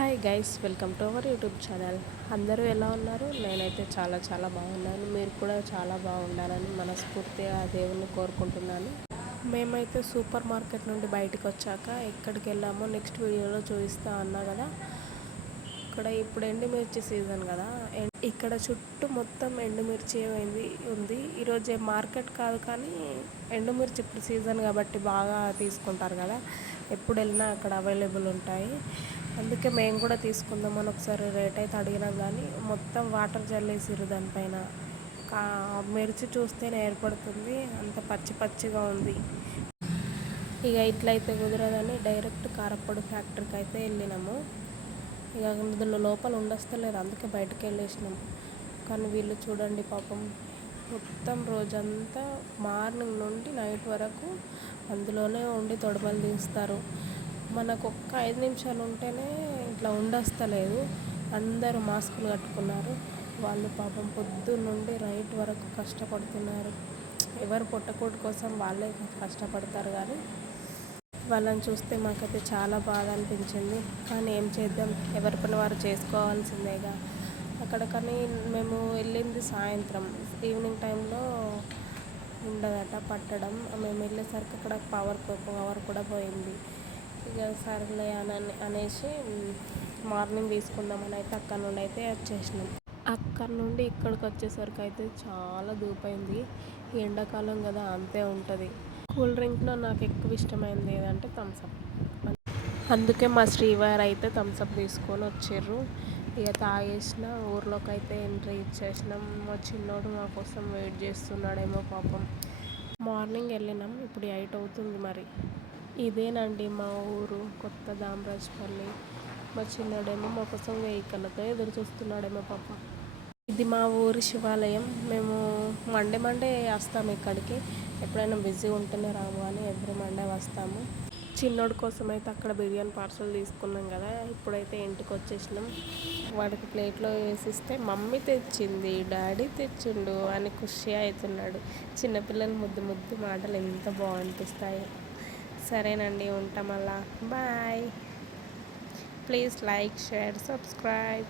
Hi guys, welcome to our YouTube channel. అందరూ ఎలా ఉన్నారు? నేనైతే చాలా బాగున్నాను. మీరు కూడా చాలా బాగుండాలని మనస్ఫూర్తిగా ఆ దేవుణ్ణి కోరుకుంటున్నాను. మేమైతే సూపర్ మార్కెట్ నుండి బయటకు వచ్చాక ఎక్కడికి వెళ్ళామో నెక్స్ట్ వీడియోలో చూపిస్తా అన్నా కదా. ఇక్కడ ఇప్పుడు ఎండుమిర్చి సీజన్ కదా. ఇక్కడ చుట్టూ మొత్తం ఎండుమిర్చి ఉంది. ఈరోజు మార్కెట్ కాదు కానీ ఎండుమిర్చి ఇప్పుడు సీజన్ కాబట్టి బాగా తీసుకుంటారు కదా. ఎప్పుడు వెళ్ళినా అక్కడ అవైలబుల్ ఉంటాయి. అందుకే మేము కూడా తీసుకుందామని ఒకసారి రేట్ అయితే అడిగినాం కానీ మొత్తం వాటర్ జల్లేసిర్రు దానిపైన. మిర్చి చూస్తేనే ఏర్పడుతుంది, అంత పచ్చిగా ఉంది. ఇక ఇట్లయితే కుదరదని డైరెక్ట్ కారప్పొడి ఫ్యాక్టరీకి అయితే వెళ్ళినాము. ఇక అందులో లోపల ఉండొస్తలేదు, అందుకే బయటకు వెళ్ళేసినాం. కానీ వీళ్ళు చూడండి పాపం, మొత్తం రోజంతా మార్నింగ్ నుండి నైట్ వరకు అందులోనే ఉండి తొడమలు తీస్తారు. మనకు ఒక్క 5 నిమిషాలు ఉంటేనే ఇట్లా ఉండొస్తలేదు. అందరూ మాస్కులు కట్టుకున్నారు. వాళ్ళు పాపం పొద్దున్న నుండి నైట్ వరకు కష్టపడుతున్నారు. ఎవరు పొట్టకూటి కోసం వాళ్ళే కష్టపడతారు కానీ వాళ్ళని చూస్తే మాకైతే చాలా బాధ అనిపించింది. కానీ ఏం చేద్దాం, ఎవరి పని వారు చేసుకోవాల్సిందేగా. అక్కడ కానీ మేము వెళ్ళింది సాయంత్రం, ఈవినింగ్ టైంలో ఉండదట పట్టడం. మేము వెళ్ళేసరికి అక్కడ పవర్ కూడా పోయింది. ఇక సర్లే అనేసి మార్నింగ్ తీసుకుందామని అయితే అక్కడ నుండి అయితే వచ్చేసినాం. అక్కడ నుండి ఇక్కడికి వచ్చేసరికి అయితే చాలా దూపైంది. ఎండాకాలం కదా, అంతే ఉంటుంది. కూల్ డ్రింక్లో నాకు ఎక్కువ ఇష్టమైనది ఏదంటే థమ్స్అప్. అందుకే మా శ్రీవారు అయితే థమ్స్అప్ తీసుకొని వచ్చిర్రు. ఇక తాగేసిన ఊర్లోకి అయితే ఎంట్రీ ఇచ్చేసినాం. మా చిన్నోడు మా కోసం వెయిట్ చేస్తున్నాడేమో పాపం. మార్నింగ్ వెళ్ళినాం, ఇప్పుడు 8 అవుతుంది. మరి ఇదేనండి మా ఊరు, కొత్త దామరాజపల్లి. మా చిన్నోడేమో మా కోసం వెహికల్తో ఎదురు చూస్తున్నాడేమో పాపం. ఇది మా ఊరి శివాలయం. మేము మండే వస్తాము ఇక్కడికి. ఎప్పుడైనా బిజీ ఉంటేనే రాము కానీ ఎవ్రీ మండే వస్తాము. చిన్నోడి కోసం అయితే అక్కడ బిర్యానీ పార్సల్ తీసుకున్నాం కదా. ఇప్పుడైతే ఇంటికి వచ్చేసినాం. వాడికి ప్లేట్లో వేసిస్తే మమ్మీ తెచ్చింది, డాడీ తెచ్చిండు అని ఖుషి అవుతున్నాడు. చిన్నపిల్లలు ముద్దు మాటలు ఎంత బాగనిపిస్తాయి. సరేనండి, ఉంటాం. అలా bye. Please like, share, subscribe.